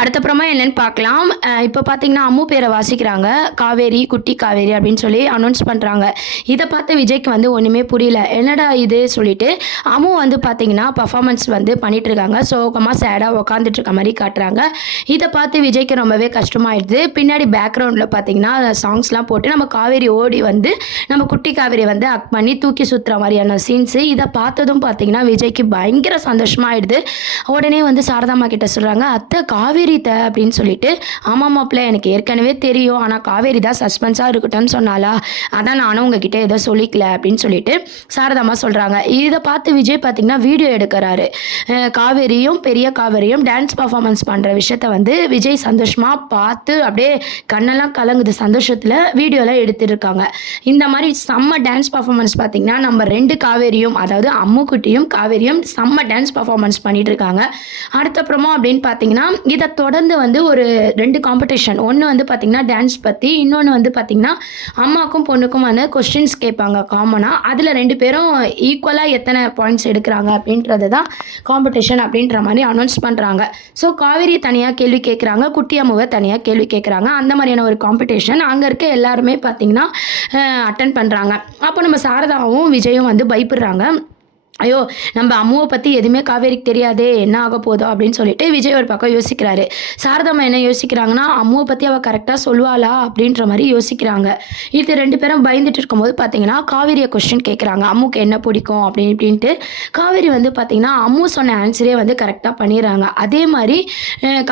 அடுத்தப்புறமா என்னன்னு பார்க்கலாம். இப்போ பார்த்தீங்கன்னா, அம்மு பேரை வாசிக்கிறாங்க. காவேரி, குட்டி காவேரி அப்படின்னு சொல்லி அனௌன்ஸ் பண்றாங்க. இத பார்த்து விஜய்க்கு வந்து ஒண்ணுமே புரியல. என்னடா இது சொல்லிட்டு, அம்மு வந்து பார்த்தீங்கன்னா, பெர்ஃபார்மன்ஸ் வந்து பண்ணிட்டு இருக்காங்க. சோகமா, சேடா உட்காந்துட்டு இருக்க மாரி காட்டுறாங்க. இத பார்த்து விஜய்க்கு ரொம்பவே கஷ்டமாயிடுது. பின்னாடி பேக்ரவுண்ட்ல பார்த்தீங்கன்னா, சாங்ஸ்லாம் போட்டு நம்ம காவேரி ஓடி வந்து, நம்ம குட்டி காவேரியை வந்து ஹக் பண்ணி தூக்கி சுத்துற மாரியான சீன்ஸு. இத பார்த்ததும் பார்த்தீங்கன்னா, விஜய்க்கு பயங்கர சந்தோஷமா ஆயிடுது. உடனே வந்து சாரதாம்மா கிட்ட சொல்றாங்க, "அத்தை காவேரி அப்படின்னு சொல்லிட்டு." "ஆமா மாப்பிள்ள, எனக்கு ஏற்கனவே தெரியும். ஆனா காவேரி தான் சஸ்பென்ஸா இருக்கட்டும்னு சொன்னாளா, அதான் நானும் உங்ககிட்ட எதோ சொல்லிக்கல." அப்படின்னு சொல்லிட்டு சாரதாம்மா சொல்றாங்க. இதை பார்த்து விஜய் பார்த்தீங்கன்னா வீடியோ எடுக்கிறாரு. காவேரியும் பெரிய காவேரியும் டான்ஸ் பர்ஃபார்மன்ஸ் பண்ற விஷயத்த வந்து விஜய் சந்தோஷமா பார்த்து அப்படியே கண்ணெல்லாம் கலங்குது சந்தோஷத்துல. வீடியோலாம் எடுத்துருக்காங்க. இந்த மாதிரி செம்ம டான்ஸ் பர்ஃபார்மன்ஸ் பார்த்தீங்கன்னா நம்ம 2 காவேரியும், அதாவது அம்முக்குட்டியும் காவேரியும் செம்ம டான்ஸ் பர்ஃபார்மன்ஸ் பண்ணிட்டு இருக்காங்க. அடுத்தப்புறமா அப்படின்னு பார்த்தீங்கன்னா இதை தொடர்ந்து வந்து ஒரு 2 காம்படிஷன். ஒன்று வந்து பார்த்தீங்கன்னா டான்ஸ் பற்றி, இன்னொன்று வந்து பார்த்தீங்கன்னா அம்மாக்கும் பொண்ணுக்கும் வந்து கொஸ்டின்ஸ் கேட்பாங்க காமனாக. அதில் 2 பேரும் ஈக்குவலாக எத்தனை பாயிண்ட்ஸ் எடுக்கிறாங்க அப்படின்றது தான் காம்படிஷன் அப்படின்ற மாதிரி அனௌன்ஸ் பண்ணுறாங்க. ஸோ காவேரி தனியாக கேள்வி கேட்குறாங்க, குட்டி அம்முவை தனியாக கேள்வி கேட்குறாங்க. அந்த மாதிரியான ஒரு காம்படிஷன் அங்கே இருக்க எல்லாருமே பார்த்தீங்கன்னா அட்டன் பண்ணுறாங்க. அப்போ நம்ம சாரதாவும் விஜயும் வந்து பயப்படுறாங்க. ஐயோ, நம்ம அம்முவை பற்றி எதுவுமே காவேரிக்கு தெரியாதே, என்ன ஆக போதோ அப்படின்னு சொல்லிட்டு விஜய் ஒரு பக்கம் யோசிக்கிறாரு. சாரதாம்மா என்ன யோசிக்கிறாங்கன்னா, அம்முவை பற்றி அவள் கரெக்டாக சொல்லுவாளா அப்படின்ற மாதிரி யோசிக்கிறாங்க. இது 2 பேரும் பயந்துட்டு இருக்கும்போது பார்த்தீங்கன்னா காவேரியை கொஸ்டின் கேட்குறாங்க, அம்முக்கு என்ன பிடிக்கும் அப்படின்ட்டு. காவேரி வந்து பார்த்தீங்கன்னா அம்மு சொன்ன ஆன்சரே வந்து கரெக்டாக பண்ணிடுறாங்க. அதே மாதிரி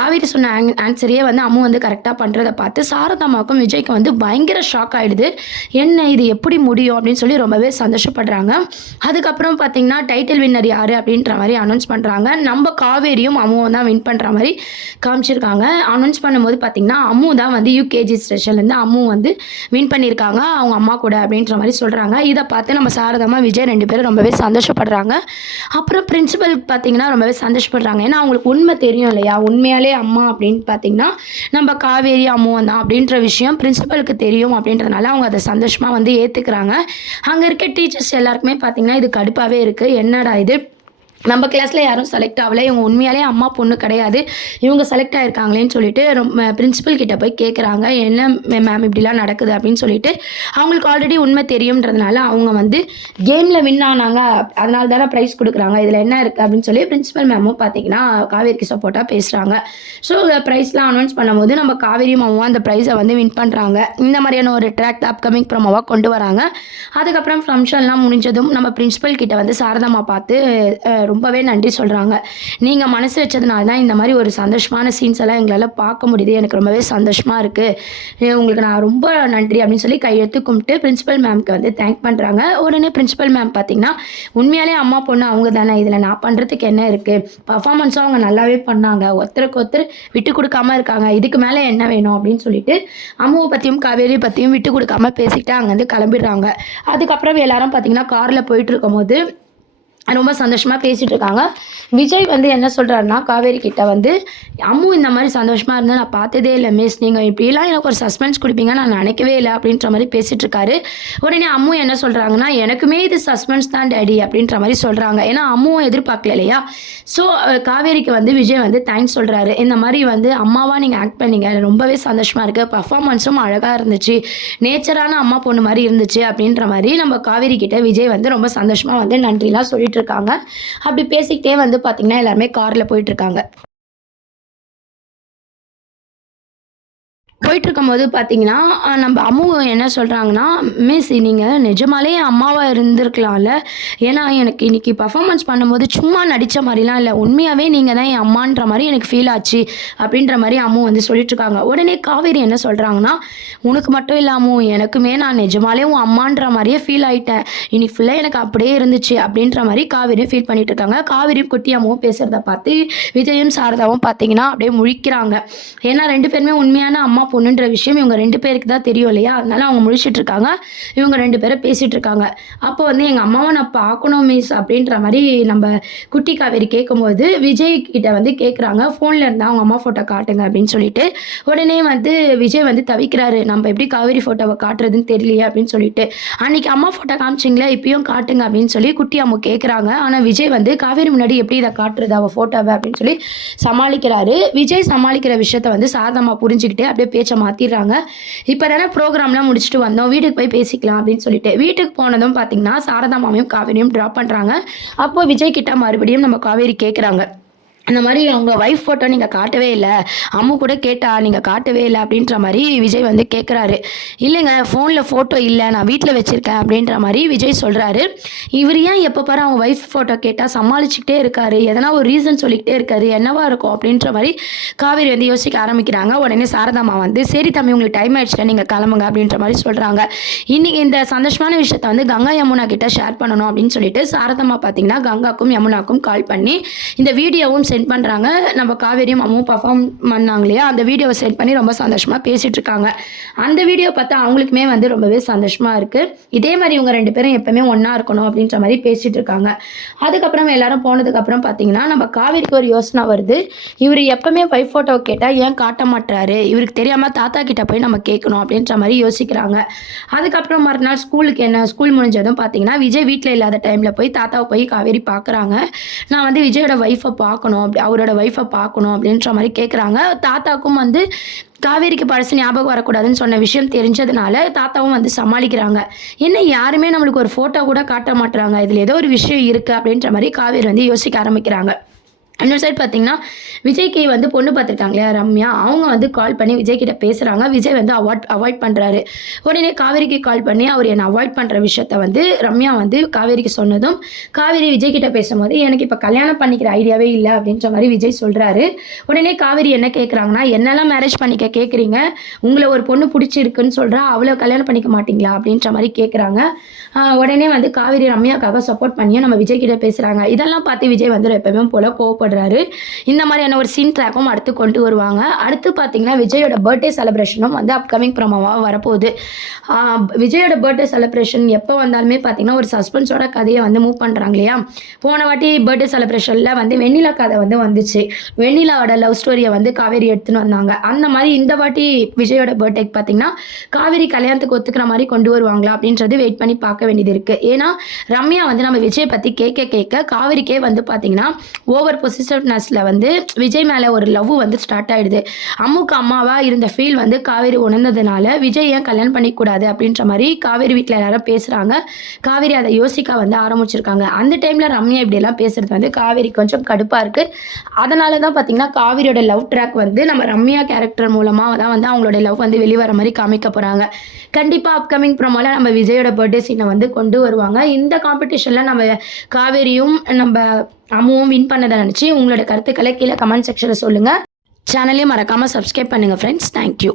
காவேரி சொன்ன ஆன்சரையே வந்து அம்மு வந்து கரெக்டாக பண்ணுறதை பார்த்து சாரதாம்மாவுக்கும் விஜய்க்கும் வந்து பயங்கர ஷாக் ஆகிடுது. என்ன இது எப்படி முடியும் அப்படின்னு சொல்லி ரொம்பவே சந்தோஷப்படுறாங்க. அதுக்கப்புறம் பார்த்தீங்கன்னா டைட்டில் வின்னர் யாரு அப்படின்ற மாதிரி அனௌன்ஸ் பண்ணுறாங்க. நம்ம காவேரியும் அம்முவும் தான் வின் பண்ணுற மாதிரி காமிச்சிருக்காங்க. அனௌன்ஸ் பண்ணும்போது பார்த்தீங்கன்னா அம்மு தான் வந்து யூகேஜி ஸ்டேஷன்லேருந்து அம்மு வந்து வின் பண்ணியிருக்காங்க அவங்க அம்மா கூட அப்படின்ற மாதிரி சொல்கிறாங்க. இதை பார்த்து நம்ம சாரதாம்மா விஜய் 2 பேரும் ரொம்பவே சந்தோஷப்படுறாங்க. அப்புறம் பிரின்சிபல் பார்த்தீங்கன்னா ரொம்பவே சந்தோஷப்படுறாங்க. ஏன்னா அவங்களுக்கு உண்மை தெரியும் இல்லையா, உண்மையாலே அம்மா அப்படின்னு பார்த்தீங்கன்னா நம்ம காவேரி அம்முவும் தான் அப்படின்ற விஷயம் பிரின்சிபலுக்கு தெரியும். அப்படின்றதுனால அவங்க அதை சந்தோஷமாக வந்து ஏற்றுக்கிறாங்க. அங்கே இருக்க டீச்சர்ஸ் எல்லாருக்குமே பார்த்தீங்கன்னா இது கடுப்பாகவே இருக்குது. என்னடா இது, நம்ம கிளாஸில் யாரும் செலக்ட் ஆகலை, இவங்க உண்மையாலே அம்மா பொண்ணு கிடையாது, இவங்க செலக்ட் ஆகிருக்காங்களேன்னு சொல்லிட்டு ரொம்ப பிரின்சிபல் கிட்ட போய் கேட்குறாங்க, என்ன மேம் இப்படிலாம் நடக்குது அப்படின்னு சொல்லிட்டு. அவங்களுக்கு ஆல்ரெடி உண்மை தெரியும்ன்றதுனால அவங்க வந்து கேமில் வின் ஆனாங்க, அதனால தானே ப்ரைஸ் கொடுக்குறாங்க, இதில் என்ன இருக்குது அப்படின்னு சொல்லி பிரின்சிபல் மேமும் பார்த்தீங்கன்னா காவேரிக்கு சப்போர்ட்டாக பேசுகிறாங்க. ஸோ ப்ரைஸ்லாம் அனௌன்ஸ் பண்ணும்போது நம்ம காவேரி மாமும் அந்த ப்ரைஸை வந்து வின் பண்ணுறாங்க. இந்த மாதிரியான ஒரு ட்ராக் அப்கமிங் ப்ரோமோவாக கொண்டு வராங்க. அதுக்கப்புறம் ஃபங்க்ஷன்லாம் முடிஞ்சதும் நம்ம பிரின்சிபல் கிட்ட வந்து சாரதாம்மா பார்த்து ரொம்பவே நன்றி சொல்கிறாங்க. நீங்கள் மனசு வச்சதுனால தான் இந்த மாதிரி ஒரு சந்தோஷமான சீன்ஸ் எல்லாம் எங்களால் பார்க்க முடியுது, எனக்கு ரொம்பவே சந்தோஷமாக இருக்குது, உங்களுக்கு நான் ரொம்ப நன்றி அப்படின்னு சொல்லி கையெழுத்து கும்பிட்டு பிரின்சிபல் மேம்க்கு வந்து தேங்க் பண்ணுறாங்க. உடனே பிரின்சிபல் மேம் பார்த்தீங்கன்னா உண்மையாலே அம்மா பொண்ணு அவங்க தானே, இதில் நான் பண்ணுறதுக்கு என்ன இருக்குது, பர்ஃபார்மன்ஸும் அவங்க நல்லாவே பண்ணாங்க, ஒருத்தருக்கு ஒருத்தர் விட்டு கொடுக்காம இருக்காங்க, இதுக்கு மேலே என்ன வேணும் அப்படின்னு சொல்லிட்டு அம்முவை பற்றியும் காவேரி பற்றியும் விட்டு கொடுக்காம பேசிக்கிட்டு அங்கேருந்து கிளம்பிடுறாங்க. அதுக்கப்புறம் எல்லாரும் பார்த்தீங்கன்னா காரில் போயிட்டு இருக்கும்போது ரொம்ப சந்தோஷமாக பேசிகிட்டு இருக்காங்க. விஜய் வந்து என்ன சொல்கிறாருன்னா காவேரி கிட்ட வந்து, அம்மு இந்த மாதிரி சந்தோஷமாக இருந்தால் நான் பார்த்ததே இல்லை மிஸ், நீங்கள் இப்படிலாம் எனக்கு ஒரு சஸ்பென்ஸ் கொடுப்பீங்க நான் நினைக்கவே இல்லை அப்படின்ற மாதிரி பேசிகிட்டு இருக்காரு. உடனே அம்மு என்ன சொல்கிறாங்கன்னா, எனக்குமே இது சஸ்பென்ஸ் தான் டேடி அப்படின்ற மாதிரி சொல்கிறாங்க. ஏன்னா அம்முவும் எதிர்பார்க்கல இல்லையா. ஸோ காவேரிக்கு வந்து விஜய் வந்து தேங்க்ஸ் சொல்கிறாரு. இந்த மாதிரி வந்து அம்மாவாக நீங்கள் ஆக்ட் பண்ணீங்க, ரொம்பவே சந்தோஷமாக இருக்குது, பர்ஃபார்மன்ஸும் அழகாக இருந்துச்சு, நேச்சரான அம்மா பொண்ணு மாதிரி இருந்துச்சு அப்படின்ற மாதிரி நம்ம காவேரி கிட்ட விஜய் வந்து ரொம்ப சந்தோஷமாக வந்து நன்றிலாம் சொல்லிட்டு இருக்காங்க. அப்படி பேசிக்கிட்டே வந்து பார்த்தீங்கன்னா எல்லாருமே காரில் போயிட்டு இருக்காங்க. போயிட்டுருக்கும்போது பார்த்தீங்கன்னா நம்ம அம்மு என்ன சொல்கிறாங்கன்னா, மிஸ் நீங்கள் நிஜமாலே அம்மாவாக இருந்திருக்கலாம்ல, ஏன்னா எனக்கு இன்றைக்கி பர்ஃபார்மன்ஸ் பண்ணும்போது சும்மா நடித்த மாதிரிலாம் இல்லை, உண்மையாகவே நீங்கள் தான் என் அம்மான்ற மாதிரி எனக்கு ஃபீல் ஆச்சு அப்படின்ற மாதிரி அம்மு வந்து சொல்லிட்டுருக்காங்க. உடனே காவேரி என்ன சொல்கிறாங்கன்னா, உனக்கு மட்டும் இல்லை அம்மு, எனக்குமே நான் நிஜமாலே உன் அம்மான்ற மாதிரியே ஃபீல் ஆகிட்டேன், இன்னைக்கு ஃபுல்லாக எனக்கு அப்படியே இருந்துச்சு அப்படின்ற மாதிரி காவேரியும் ஃபீல் பண்ணிட்டு இருக்காங்க. காவேரியும் குட்டி அம்மாவும் பேசுகிறத பார்த்து விஜயும் சாரதாவும் பார்த்தீங்கன்னா அப்படியே முழிக்கிறாங்க. ஏன்னா 2 பேருமே உண்மையான அம்மா பொண்ணுன்ற விஷயம் இவங்க 2 பேருக்கு தான் தெரியும் இல்லையா? அதனால அவங்க முழிச்சிட்டு இருக்காங்க. இவங்க 2 பேரும் பேசிட்டு இருக்காங்க. அப்போ வந்து எங்க அம்மாவ நான் பார்க்கணும் மிஸ் அப்படின்ற மாரி நம்ம குட்டி காவேரி கேட்கும்போது, விஜய் கிட்ட வந்து கேட்குறாங்க. ஃபோன்ல இருந்தா அவங்க அம்மா ஃபோட்டோ காட்டுங்க அப்படின்னு சொல்லிட்டு. உடனே வந்து விஜய் வந்து தவிக்கிறாரு. நம்ம எப்படி காவேரி ஃபோட்டோவ காட்டுறதுன்னு தெரியலையே அப்படின்னு சொல்லிட்டு. அன்னைக்கு அம்மா ஃபோட்டோ காமிச்சீங்களே இப்பயும் காட்டுங்க அப்படின்னு சொல்லி குட்டி அம்மு கேட்குறாங்க. ஆனா விஜய் வந்து காவேரி முன்னாடி எப்படி இத காட்டுறது அவ ஃபோட்டோவ அப்படின்னு சொல்லி சமாளிக்கிறாரு. விஜய் சமாளிக்கிற விஷயத்த வந்து சாரதாம்மா புரிஞ்சுக்கிட்டு அப்படியே பேச்ச மாத்திடுறாங்க. இப்ப தானே ப்ரோகிராம்லாம் முடிச்சுட்டு வந்தோம். வீட்டுக்கு போய் பேசிக்கலாம் அப்படின்னு சொல்லிட்டு. வீட்டுக்கு போனதும் பார்த்தீங்கன்னா, சாரதாம்மாவையும் காவேரியும் ட்ராப் பண்றாங்க. அப்போ விஜய் கிட்ட மறுபடியும் நம்ம காவேரி கேட்குறாங்க. அந்த மாரி அவங்க ஒய்ஃப் ஃபோட்டோ நீங்க காட்டவே இல்ல. அம்மு கூட கேட்டா, நீங்க காட்டவே இல்ல அப்படின்ற மாரி விஜய் வந்து கேட்குறாரு. இல்லங்க ஃபோன்ல ஃபோட்டோ இல்ல. நான் வீட்ல வச்சிருக்கேன் அப்படின்ற மாரி விஜய் சொல்றாரு. இவரு ஏன் எப்ப பாரு அவங்க ஒய்ஃப் ஃபோட்டோ கேட்டா சமாளிச்சுக்கிட்டே இருக்காரு. எதனா ஒரு ரீசன் சொல்லிக்கிட்டே இருக்காரு. என்னவா இருக்கும் அப்படின்ற மாரி காவேரி வந்து யோசிக்க ஆரம்பிக்கிறாங்க. உடனே சாரதாம்மா வந்து, சரி தம்பி உங்களுக்கு டைம் ஆயிடுச்சுல நீங்க கிளம்புங்க அப்படின்ற மாரி சொல்றாங்க. இன்னைக்கு இந்த சந்தோஷமான விஷயத்த வந்து கங்கா, யமுனா கிட்ட ஷேர் பண்ணணும் அப்படின்னு சொல்லிட்டு சாரதாம்மா பார்த்தீங்கன்னா, கங்காக்கும் யமுனாக்கும் கால் பண்ணி இந்த வீடியோவும் சென்ட் பண்றாங்க. நம்ம காவேரியும் அம்மும் பெர்ஃபார்ம் பண்ணாங்க இல்லையா? அந்த வீடியோவை சென்ட் பண்ணி ரொம்ப சந்தோஷமா பேசிட்டு இருக்காங்க. அந்த வீடியோ பார்த்தா அவங்களுக்குமே வந்து ரொம்பவே சந்தோஷமா இருக்கு. இதே மாரி இவங்க 2 பேரும் எப்பவுமே ஒண்ணா இருக்கணும் அப்படின்ற மாரி பேசிட்டு இருக்காங்க. அதுக்கப்புறம் எல்லாரும் போனதுக்கு அப்புறம் பார்த்தீங்கன்னா, நம்ம காவேரிக்கு ஒரு யோசனை வருது. இவரு எப்பவுமே ஒய்ஃப் ஃபோட்டோ கேட்டா ஏன் காட்ட மாட்றாரு? இவருக்கு தெரியாம தாத்தா கிட்ட போய் நம்ம கேட்கணும் அப்படின்ற மாரி யோசிக்கிறாங்க. அதுக்கப்புறம் மறுநாள் ஸ்கூல் முடிஞ்சதும் பார்த்தீங்கன்னா, விஜய் வீட்ல இல்லாத டைம்ல போய் தாத்தாவ போய் காவேரி பார்க்குறாங்க. நான் வந்து விஜயோட ஒய்ஃப பார்க்கணும். அவரோட ஒய்ஃபை பார்க்கணும் அப்படின்ற மாதிரி கேட்குறாங்க. தாத்தாக்கும் வந்து காவேரிக்கு பழசு ஞாபகம் வரக்கூடாதுன்னு சொன்ன விஷயம் தெரிஞ்சதுனால தாத்தாவும் வந்து சமாளிக்கிறாங்க. என்ன யாருமே நம்மளுக்கு ஒரு ஃபோட்டோ கூட காட்ட மாட்றாங்க. இதில் ஏதோ ஒரு விஷயம் இருக்குது அப்படின்ற மாதிரி காவேரி வந்து யோசிக்க ஆரம்பிக்கிறாங்க. இன்னொரு சைட் பார்த்தீங்கன்னா, விஜய்க்கு வந்து பொண்ணு பார்த்துருக்காங்க இல்லையா ரம்யா, அவங்க வந்து கால் பண்ணி விஜய் கிட்ட பேசுகிறாங்க. விஜய் வந்து அவாய்ட் பண்ணுறாரு. உடனே காவேரிக்கு கால் பண்ணி அவர் என்னை அவாய்ட் பண்ணுற விஷயத்த வந்து ரம்யா வந்து காவேரிக்கு சொன்னதும், காவேரி விஜய் கிட்ட பேசும்போது எனக்கு இப்போ கல்யாணம் பண்ணிக்கிற ஐடியாவே இல்லை அப்படின்ற மாதிரி விஜய் சொல்கிறாரு. உடனே காவேரி என்ன கேட்குறாங்கன்னா, என்னெல்லாம் மேரேஜ் பண்ணிக்க கேட்குறீங்க, உங்களை ஒரு பொண்ணு பிடிச்சிருக்குன்னு சொல்கிறா, அவளை கல்யாணம் பண்ணிக்க மாட்டீங்களா அப்படின்ற மாதிரி கேட்குறாங்க. உடனே வந்து காவேரி ரம்யாக்காக சப்போர்ட் பண்ணியும் நம்ம விஜய் கிட்ட பேசுகிறாங்க. இதெல்லாம் பார்த்து விஜய் வந்து எப்பவுமே போல கோவப்படுறாரு. இந்த மாதிரியான ஒரு சீன் ட்ராக்கும் அடுத்து கொண்டு வருவாங்க. அடுத்து பார்த்தீங்கன்னா, விஜயோட பர்த்டே செலிப்ரேஷனும் வந்து அப்கமிங் ப்ரோமோவாக வரப்போகுது. விஜயோட பர்த்டே செலிப்ரேஷன் எப்போ வந்தாலுமே பார்த்தீங்கன்னா, ஒரு சஸ்பென்ஸோட கதையை வந்து மூவ் பண்ணுறாங்க இல்லையா? போன வாட்டி பர்த்டே செலிப்ரேஷனில் வந்து வெண்ணிலா கதை வந்து வந்துச்சு. வெண்ணிலாவோட லவ் ஸ்டோரியை வந்து காவேரி எடுத்துன்னு வந்தாங்க. அந்த மாதிரி இந்த வாட்டி விஜயோட பர்த்டேக்கு பார்த்தீங்கன்னா, காவேரி கல்யாணத்துக்கு ஒத்துக்கிற மாதிரி கொண்டு வருவாங்களா அப்படின்றது வெயிட் பண்ணி பார்க்க வேண்டியது இருக்குது. ஏன்னா ரம்யா வந்து நம்ம விஜய் பற்றி கேட்க காவேரிக்கே வந்து பார்த்தீங்கன்னா ஓவர் பொசிட்டிவ்னஸில் வந்து விஜய் மேலே ஒரு லவ் வந்து ஸ்டார்ட் ஆகிடுது. அம்முக்கு அம்மாவாக இருந்த ஃபீல் வந்து காவேரி உணர்ந்ததுனால விஜய் ஏன் கல்யாணம் பண்ணிக்கூடாது அப்படின்ற மாதிரி காவேரி வீட்டில் எல்லாரும் பேசுகிறாங்க. காவேரி அதை யோசிக்க வந்து ஆரம்பிச்சிருக்காங்க. அந்த டைமில் ரம்யா இப்படியெல்லாம் பேசுகிறது வந்து காவேரி கொஞ்சம் கடுப்பாக இருக்குது. அதனால தான் பார்த்தீங்கன்னா காவேரியோட லவ் ட்ராக் வந்து நம்ம ரம்யா கேரக்டர் மூலமாக தான் வந்து அவங்களோட லவ் வந்து வெளிவர மாதிரி காமிக்க போகிறாங்க. கண்டிப்பாக அப்கமிங் ப்ரோமோல நம்ம விஜயோட பர்த்டே சீனை வந்து கொண்டு வருவாங்க. இந்த காம்படிஷனில் நம்ம காவேரியும் நம்ம அம்முவும் வின் பண்ணதை நினச்சி உங்களோட கருத்துக்களை கீழே கமெண்ட் செக்ஷனில் சொல்லுங்கள். சேனலையும் மறக்காமல் சப்ஸ்கிரைப் பண்ணுங்கள் ஃப்ரெண்ட்ஸ். தேங்க்யூ.